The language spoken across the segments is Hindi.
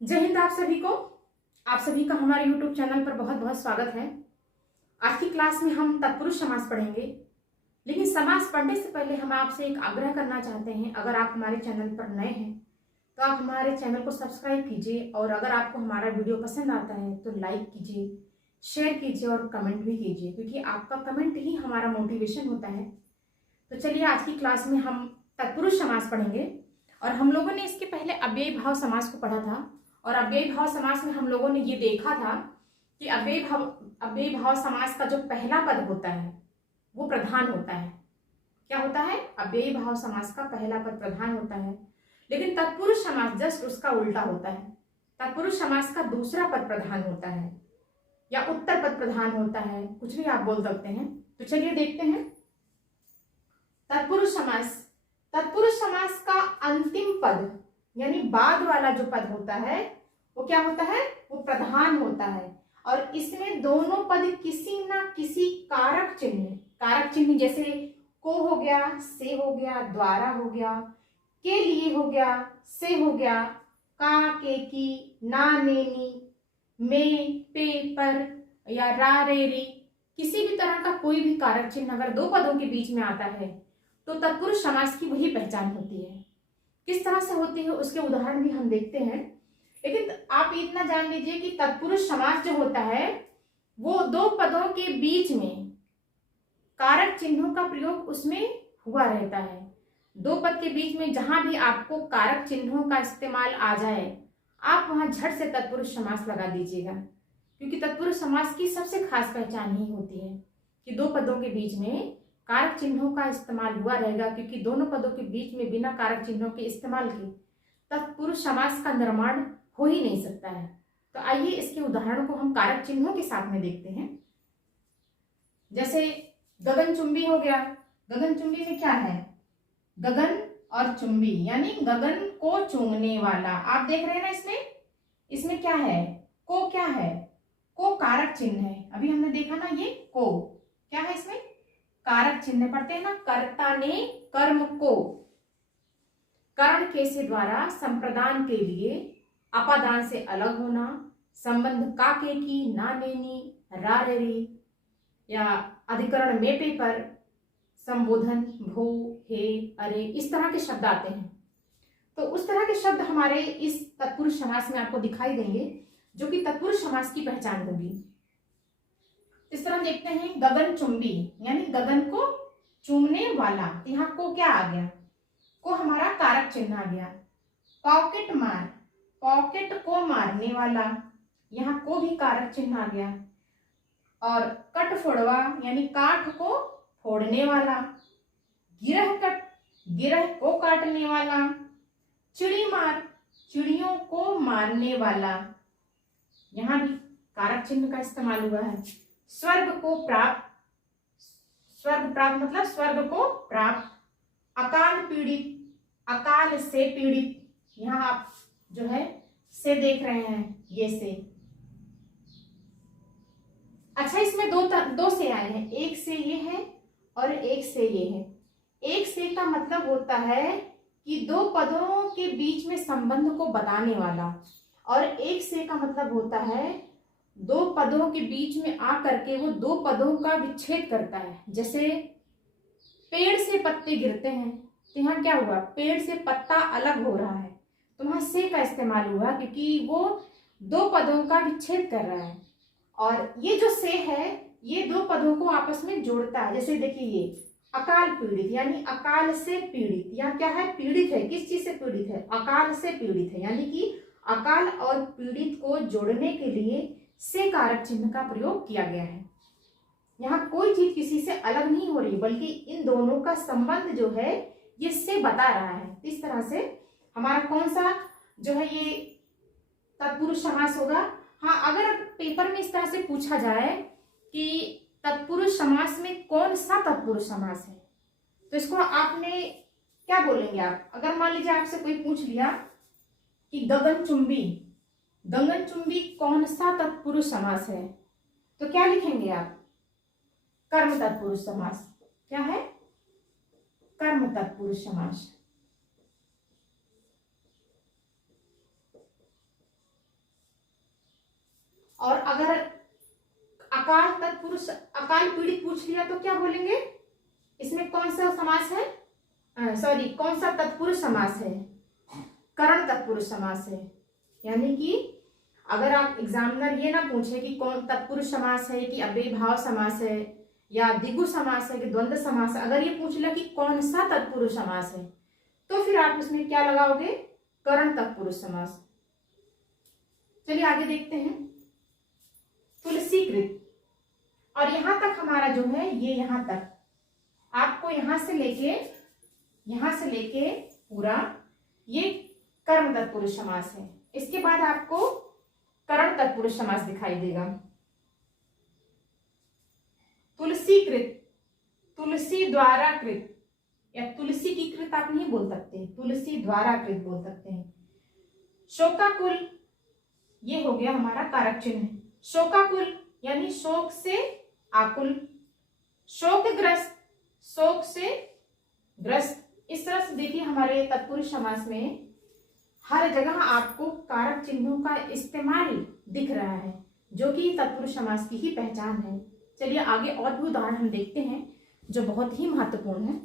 जय हिंद। आप सभी का हमारे YouTube चैनल पर बहुत बहुत स्वागत है। आज की क्लास में हम तत्पुरुष समास पढ़ेंगे, लेकिन समास पढ़ने से पहले हम आपसे एक आग्रह करना चाहते हैं। अगर आप हमारे चैनल पर नए हैं तो आप हमारे चैनल को सब्सक्राइब कीजिए, और अगर आपको हमारा वीडियो पसंद आता है तो लाइक कीजिए, शेयर कीजिए और कमेंट भी कीजिए, क्योंकि आपका कमेंट ही हमारा मोटिवेशन होता है। तो चलिए, आज की क्लास में हम तत्पुरुष समास पढ़ेंगे। और हम लोगों ने इसके पहले अव्ययी भाव समास को पढ़ा था, और अव्ययी भाव समास में हम लोगों ने ये देखा था कि अव्ययी भाव समास का जो पहला पद होता है वो प्रधान होता है। क्या होता है? अव्ययी भाव समास का पहला पद प्रधान होता है, लेकिन तत्पुरुष समास जस्ट उसका उल्टा होता है। तत्पुरुष समास का दूसरा पद प्रधान होता है, या उत्तर पद प्रधान होता है, कुछ भी आप बोल सकते हैं। तो चलिए देखते हैं तत्पुरुष समास। तत्पुरुष समास का अंतिम पद यानी बाद वाला जो पद होता है वो क्या होता है? वो प्रधान होता है। और इसमें दोनों पद किसी ना किसी कारक चिन्ह जैसे को हो गया, से हो गया, द्वारा हो गया, के लिए हो गया, से हो गया, का, के, की, ना, ने, नी, में, पे, पर या रा, रे, री, किसी भी तरह का कोई भी कारक चिन्ह अगर दो पदों के बीच में आता है तो तत्पुरुष समास की वही पहचान होती है। किस तरह से होती है उसके उदाहरण भी हम देखते हैं, लेकिन आप इतना जान लीजिए कि तत्पुरुष समास जो होता है वो दो पदों के बीच में कारक चिन्हों का प्रयोग उसमें हुआ रहता है। दो पद के बीच में जहां भी आपको कारक चिन्हों का इस्तेमाल आ जाए, आप वहां झट से तत्पुरुष समास लगा दीजिएगा, क्योंकि तत्पुरुष समास की सबसे खास पहचान ही होती है कि दो पदों के बीच में कारक चिन्हों का इस्तेमाल हुआ रहेगा, क्योंकि दोनों पदों के बीच में बिना कारक चिन्हों के इस्तेमाल के तत्पुरुष समास का निर्माण हो ही नहीं सकता है। तो आइए इसके उदाहरणों को हम कारक चिन्हों के साथ में देखते हैं। जैसे गगनचुंबी हो गया। गगनचुंबी में क्या है? गगन और चुंबी यानी गगन को चूमने वाला। आप देख रहे हैं ना, इसमें क्या है? को क्या है? को कारक चिन्ह है। अभी हमने देखा ना, ये को क्या है? इसमें कारक चिन्ह पढ़ते हैं ना, कर्ता ने कर्म को करण के से द्वारा संप्रदान के लिए अपादान से अलग होना, संबंध का, के, की, ना, ने, नी, रा, रे, री, या अधिकरण में, पे, पर, संबोधन भो, हे, अरे, इस तरह के शब्द आते हैं। तो उस तरह के शब्द हमारे इस तत्पुरुष समास में आपको दिखाई देंगे, जो कि तत्पुरुष समास की पहचान होगी। इस तरह देखते हैं गगनचुंबी यानी गगन को चूमने वाला। यहाँ को क्या आ गया? को हमारा कारक चिन्ह आ गया। पॉकेट मार, पॉकेट को मारने वाला, यहाँ को भी कारक चिन्ह आ गया। और कट फोड़वा यानी काठ को फोड़ने वाला। गिरह कट, गिरह को काटने वाला। चिड़ी मार, चिड़ियों को मारने वाला, यहाँ भी कारक चिन्ह का इस्तेमाल हुआ है। स्वर्ग को प्राप्त, स्वर्ग प्राप्त मतलब स्वर्ग को प्राप्त। अकाल पीड़ित, अकाल से पीड़ित, यहाँ आप जो है से देख रहे हैं, ये से। अच्छा, इसमें दो से आए हैं, एक से ये है और एक से ये है। एक से का मतलब होता है कि दो पदों के बीच में संबंध को बताने वाला, और एक से का मतलब होता है दो पदों के बीच में आकर के वो दो पदों का विच्छेद करता है। जैसे पेड़ से पत्ते गिरते हैं, तो यहाँ क्या हुआ? पेड़ से पत्ता अलग हो रहा है, तो वहां से का इस्तेमाल हुआ, क्योंकि वो दो पदों का विच्छेद कर रहा है। और ये जो से है ये दो पदों को आपस में जोड़ता है। जैसे देखिए, ये अकाल पीड़ित यानी अकाल से पीड़ित, यहाँ क्या है? पीड़ित है। किस चीज से पीड़ित है? अकाल से पीड़ित है, यानी कि अकाल और पीड़ित को जोड़ने के लिए से कारक चिन्ह का प्रयोग किया गया है। यहाँ कोई चीज किसी से अलग नहीं हो रही, बल्कि इन दोनों का संबंध जो है ये से बता रहा है। इस तरह से हमारा कौन सा जो है ये तत्पुरुष समास होगा। हाँ, अगर पेपर में इस तरह से पूछा जाए कि तत्पुरुष समास में कौन सा तत्पुरुष समास है, तो इसको आपने क्या बोलेंगे आप? अगर मान लीजिए आपसे कोई पूछ लिया कि गगनचुंबी, गगनचुंबी कौन सा तत्पुरुष समास है, तो क्या लिखेंगे आप? कर्म तत्पुरुष समास। क्या है? कर्म तत्पुरुष समास। अगर अकाल तत्पुरुष अकाल पीड़ित पूछ लिया तो क्या बोलेंगे? इसमें कौन सा समास है? कौन सा तत्पुरुष समास है? करण तत्पुरुष समास है। यानी कि अगर आप एग्जामिनर ये ना पूछे कि कौन तत्पुरुष समास है कि अव्ययीभाव समास है या द्विगु समास है कि द्वंद्व समास है, अगर ये पूछ लिया कि कौन सा तत्पुरुष समास है, तो फिर आप उसमें क्या लगाओगे? करण तत्पुरुष समास। चलिए आगे देखते हैं। तुलसीकृत, और यहां तक हमारा जो है ये यहां तक आपको यहां से लेके पूरा ये कर्म तत्पुरुष समास है। इसके बाद आपको करण तत्पुरुष समास दिखाई देगा। तुलसीकृत, तुलसी द्वारा कृत, या तुलसी की कृत आप नहीं बोल सकते, तुलसी द्वारा कृत बोल सकते हैं। शोकाकुल, ये हो गया हमारा कारक चिन्ह। शोकाकुल यानी शोक से आकुल, शोकग्रस्त, शोक से ग्रस्त। इस तरह से देखिए हमारे तत्पुरुष समास में हर जगह आपको कारक चिन्हों का इस्तेमाल दिख रहा है, जो कि तत्पुरुष समास की ही पहचान है। चलिए आगे और भी उदाहरण हम देखते हैं जो बहुत ही महत्वपूर्ण है।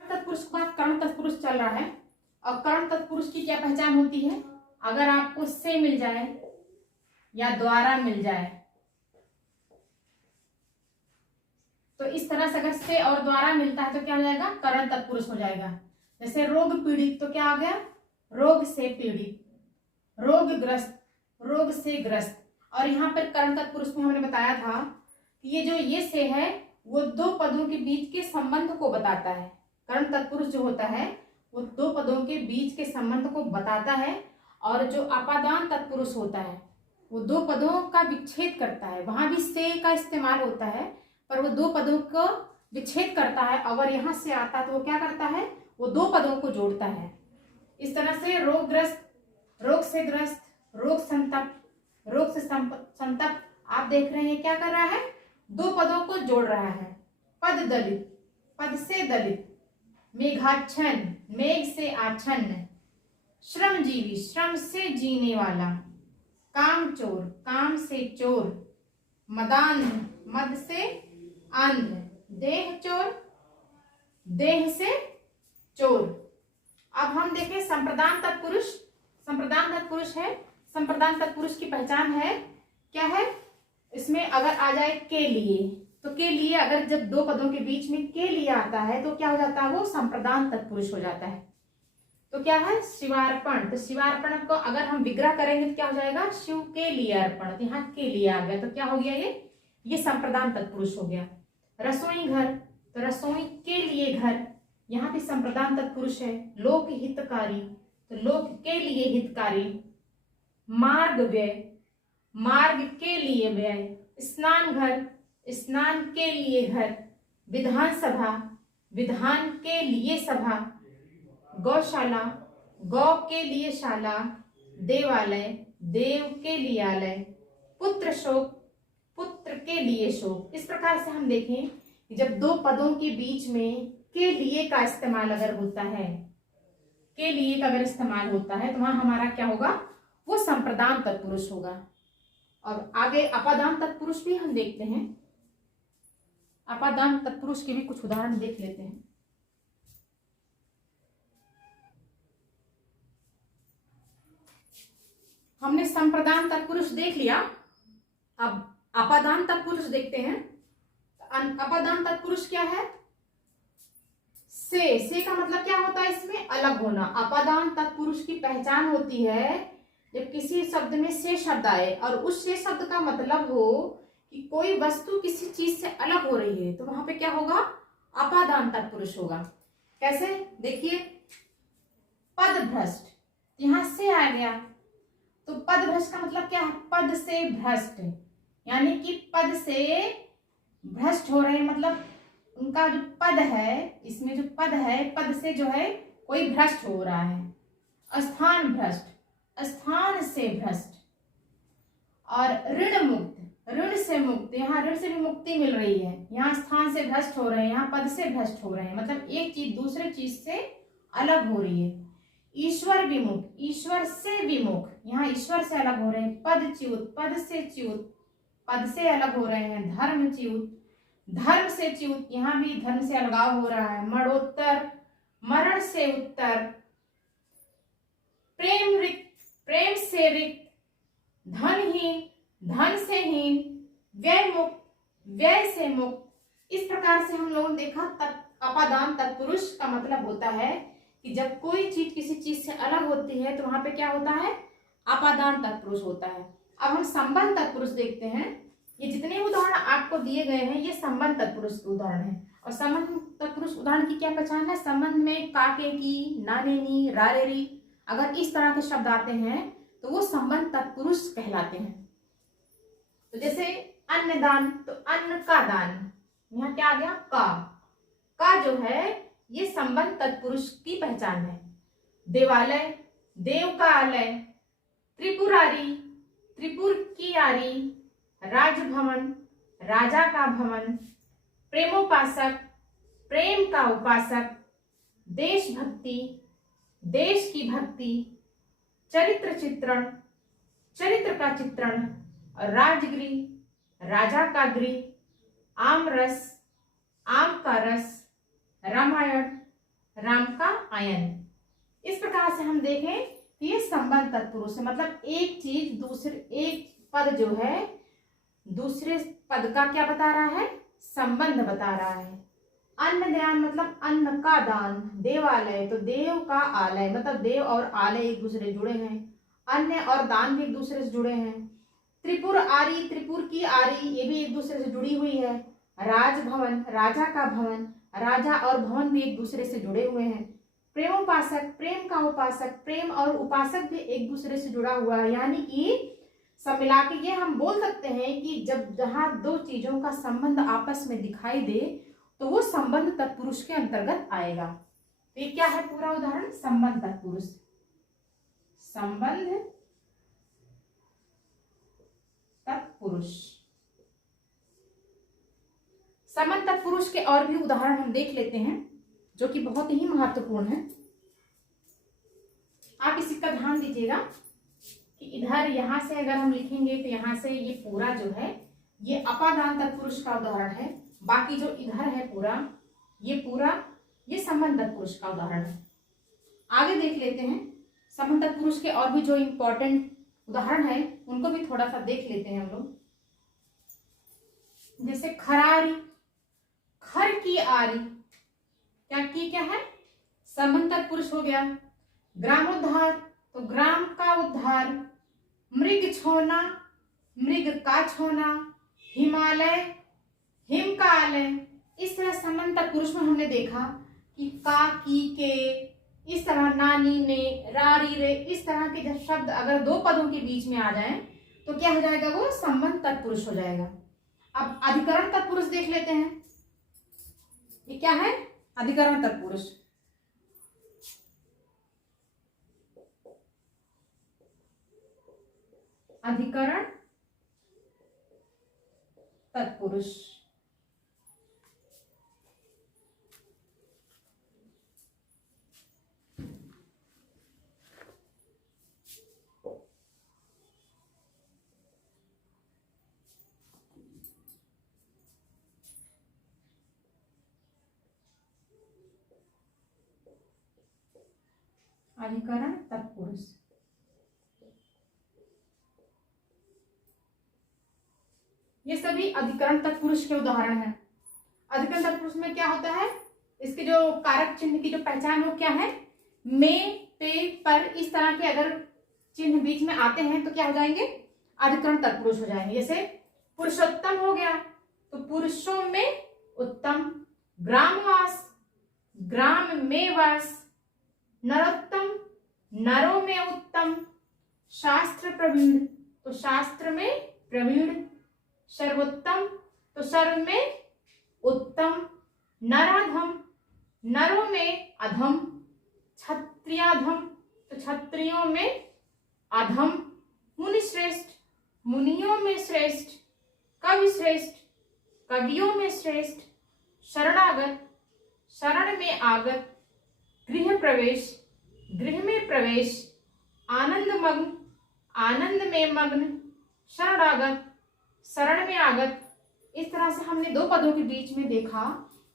तत्पुरुष का कर्ण तत्पुरुष चल रहा है, और कर्ण तत्पुरुष की क्या पहचान होती है? अगर आपको से मिल जाए या द्वारा मिल जाए, तो इस तरह से अगर से और द्वारा मिलता है तो क्या हो जाएगा? कर्ण तत्पुरुष हो जाएगा। जैसे रोग पीड़ित तो क्या आ गया? रोग से पीड़ित, रोगग्रस्त, रोग से ग्रस्त। और यहाँ पर कर्ण तत्पुरुष में हमने बताया था कि ये जो ये से है वो दो पदों के बीच के संबंध को बताता है। कर्ण तत्पुरुष जो होता है वो दो पदों के बीच के संबंध को बताता है, और जो अपादान तत्पुरुष होता है वो दो पदों का विच्छेद करता है। वहां भी से का इस्तेमाल होता है, पर वो दो पदों को विच्छेद करता है। अगर यहाँ से आता है तो वो क्या करता है? वो दो पदों को जोड़ता है। इस तरह से रोगग्रस्त, रोग से ग्रस्त, रोग संतप्त, रोग से संतप्त। आप देख रहे हैं क्या कर रहा है? दो पदों को जोड़ रहा है। पद दलित, पद से दलित, मेघाच्छन्न, मेघ से आच्छन्न, श्रमजीवी, श्रम से जीने वाला, कामचोर, काम से चोर, मदान्ध, मद से आंध, देह चोर, देह से चोर। अब हम देखें संप्रदान तत्पुरुष। संप्रदान तत्पुरुष है, संप्रदान तत्पुरुष की पहचान है क्या है? इसमें अगर आ जाए के लिए, तो के लिए अगर जब दो पदों के बीच में के लिए आता है तो क्या हो जाता है? वो संप्रदान तत्पुरुष हो जाता है। तो क्या है? शिवार्पण। तो शिवार्पण को अगर हम विग्रह करेंगे तो क्या हो जाएगा? शिव के लिए अर्पण। तो यहाँ के लिए आ गया तो क्या हो गया? ये संप्रदान तत्पुरुष हो गया। रसोई घर, तो रसोई के लिए घर, यहाँ भी संप्रदान तत्पुरुष है। लोक हितकारी, तो लोक के लिए हितकारी। मार्ग व्यय, मार्ग के लिए व्यय। स्नान घर, स्नान के लिए घर। विधानसभा, विधान के लिए सभा। गौशाला, गौ के लिए शाला। देवालय, देव के लिए आलय। पुत्र शोक, पुत्र के लिए शोक। इस प्रकार से हम देखें कि जब दो पदों के बीच में के लिए का इस्तेमाल अगर होता है, के लिए का अगर इस्तेमाल होता है तो वहां हमारा क्या होगा? वो संप्रदान तत्पुरुष होगा। और आगे अपादान तत्पुरुष भी हम देखते हैं। अपादान तत्पुरुष के भी कुछ उदाहरण देख लेते हैं। हमने संप्रदान तत्पुरुष देख लिया, अब अपादान तत्पुरुष देखते हैं। अपादान तत्पुरुष क्या है? से का मतलब क्या होता है? इसमें अलग होना। अपादान तत्पुरुष की पहचान होती है जब किसी शब्द में से शब्द आए और उस से शब्द का मतलब हो कि कोई वस्तु किसी चीज से अलग हो रही है, तो वहां पे क्या होगा? अपादान तत्पुरुष होगा। कैसे? देखिए, पद भ्रष्ट, यहां से आ गया तो पद भ्रष्ट का मतलब क्या है? पद से भ्रष्ट, यानी कि पद से भ्रष्ट हो रहे हैं, मतलब उनका जो पद है, इसमें जो पद है, पद से जो है कोई भ्रष्ट हो रहा है। स्थान भ्रष्ट, स्थान से भ्रष्ट। और ऋण मुक्त, ऋण से मुक्त, यहाँ ऋण से भी मुक्ति मिल रही है। यहाँ स्थान से भ्रष्ट हो रहे हैं, यहाँ पद से भ्रष्ट हो रहे हैं, मतलब एक चीज दूसरे चीज से अलग हो रही है। ईश्वर विमुख, ईश्वर से विमुख, यहाँ ईश्वर से अलग हो रहे हैं। पद च्युत, पद से च्युत, पद से अलग हो रहे हैं। धर्म च्युत, धर्म से च्युत, यहाँ भी धर्म से अलगाव हो रहा है। मरणोत्तर, मरण से उत्तर। प्रेम रिक्त, प्रेम से रिक्त। धनहीन, धन से हीन। व्यय मुक्त, व्यय से मुक्त। इस प्रकार से हम लोगों ने देखा अपादान तत्पुरुष का मतलब होता है कि जब कोई चीज किसी चीज से अलग होती है तो वहां पे क्या होता है, अपादान तत्पुरुष होता है। अब हम संबंध तत्पुरुष देखते हैं। ये जितने उदाहरण आपको दिए गए हैं ये संबंध तत्पुरुष के उदाहरण हैं। और संबंध तत्पुरुष उदाहरण की क्या पहचान है, संबंध में काके की, नानेनी, रारेरी, अगर इस तरह के शब्द आते हैं तो वो संबंध तत्पुरुष कहलाते हैं। तो जैसे अन्नदान, तो अन्न का दान, यहाँ क्या आ गया, का जो है ये संबंध तत्पुरुष की पहचान है। देवालय, देव का आलय। त्रिपुरारी, त्रिपुर की आरी। राजभवन, राजा का भवन। प्रेमोपासक, प्रेम का उपासक। देशभक्ति, देश की भक्ति। चरित्र चित्रण, चरित्र का चित्रण। राजगृह, राजा का गृह। आम रस, आम का रस। रामायण, राम का आयन। इस प्रकार से हम देखें कि ये संबंध तत्पुरुष है, मतलब एक चीज दूसरे, एक पद जो है दूसरे पद का क्या बता रहा है, संबंध बता रहा है। अन्न दान मतलब अन्न का दान। देवालय, तो देव का आलय, मतलब देव और आलय एक दूसरे से जुड़े हैं। अन्न और दान भी एक दूसरे से जुड़े हैं। त्रिपुर आरी, त्रिपुर की आरी, ये भी एक दूसरे से जुड़ी हुई है। राजभवन, राजा का भवन, राजा और भवन भी एक दूसरे से जुड़े हुए हैं। प्रेमोपासक, प्रेम का उपासक, प्रेम और उपासक भी एक दूसरे से जुड़ा हुआ है। यानी कि सब मिला के ये हम बोल सकते हैं कि जब जहां दो चीजों का संबंध आपस में दिखाई दे तो वो संबंध तत्पुरुष के अंतर्गत आएगा। तो ये क्या है पूरा उदाहरण, संबंध तत्पुरुष। संबंध तत्पुरुष। संबंध तत्पुरुष के और भी उदाहरण हम देख लेते हैं जो कि बहुत ही महत्वपूर्ण है। आप इसी का ध्यान दीजिएगा कि इधर यहां से अगर हम लिखेंगे तो यहां से ये पूरा जो है ये अपादान तत्पुरुष का उदाहरण है। बाकी जो इधर है पूरा ये संबंध तत्पुरुष का उदाहरण है। आगे देख लेते हैं संबंध तत्पुरुष के और भी जो इंपॉर्टेंट उदाहरण है उनको भी थोड़ा सा देख लेते हैं हम लोग। जैसे खरारी, खर की आरी, क्या है, संबंध तत्पुरुष हो गया। ग्रामोद्धार, तो ग्राम का उद्धार। मृग छोना, मृग का छोना। हिमालय, हिम का आलय। इस तरह संबंध तत्पुरुष में हमने देखा कि का, की, के, इस तरह नानी ने, रारी रे, इस तरह के जब शब्द अगर दो पदों के बीच में आ जाएं तो क्या हो जाएगा, वो संबंध तत्पुरुष हो जाएगा। अब अधिकरण तत्पुरुष देख लेते हैं। ये क्या है, अधिकरण तत्पुरुष। अधिकरण तत्पुरुष। अधिकरण तत्पुरुष। ये सभी अधिकरण तत्पुरुष के उदाहरण हैं। अधिकरण तत्पुरुष में क्या होता है, इसके जो कारक चिन्ह की जो पहचान हो क्या है, में, पे, पर, इस तरह के अगर चिन्ह बीच में आते हैं तो क्या हो जाएंगे, अधिकरण तत्पुरुष हो जाएंगे। जैसे पुरुषोत्तम हो गया तो पुरुषों में उत्तम। ग्रामवास, ग्राम में वास। नरोत्तम, नरों में उत्तम। शास्त्र प्रवीण, तो शास्त्र में प्रवीण। सर्वोत्तम, तो सर्व में उत्तम। नराधम, नरों में अधम। क्षत्रियाधम, तो क्षत्रियों में अधम। मुनि श्रेष्ठ, मुनियों में श्रेष्ठ। कवि श्रेष्ठ, कवियों में श्रेष्ठ। शरणागत, शरण में आगत। गृह प्रवेश, गृह में प्रवेश। आनंद मग्न, आनंद में मग्न, शरणागत, शरण में आगत। इस तरह से हमने दो पदों के बीच में देखा,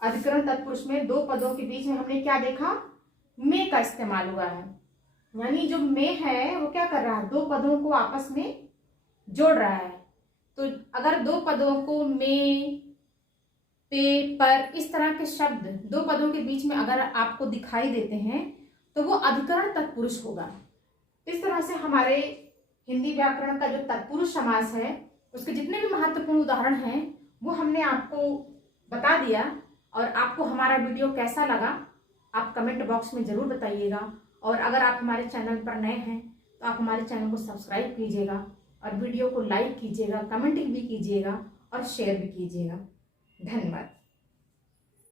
अधिकरण तत्पुरुष में दो पदों के बीच में हमने क्या देखा, में का इस्तेमाल हुआ है। यानी जो में है वो क्या कर रहा है, दो पदों को आपस में जोड़ रहा है। तो अगर दो पदों को में, पे, पर, इस तरह के शब्द दो पदों के बीच में अगर आपको दिखाई देते हैं तो वो अधिकरण तत्पुरुष होगा। इस तरह से हमारे हिंदी व्याकरण का जो तत्पुरुष समास है उसके जितने भी महत्वपूर्ण उदाहरण हैं वो हमने आपको बता दिया। और आपको हमारा वीडियो कैसा लगा आप कमेंट बॉक्स में जरूर बताइएगा। और अगर आप हमारे चैनल पर नए हैं तो आप हमारे चैनल को सब्सक्राइब कीजिएगा और वीडियो को लाइक कीजिएगा, कमेंटिंग भी कीजिएगा और शेयर भी कीजिएगा। धन्यवाद।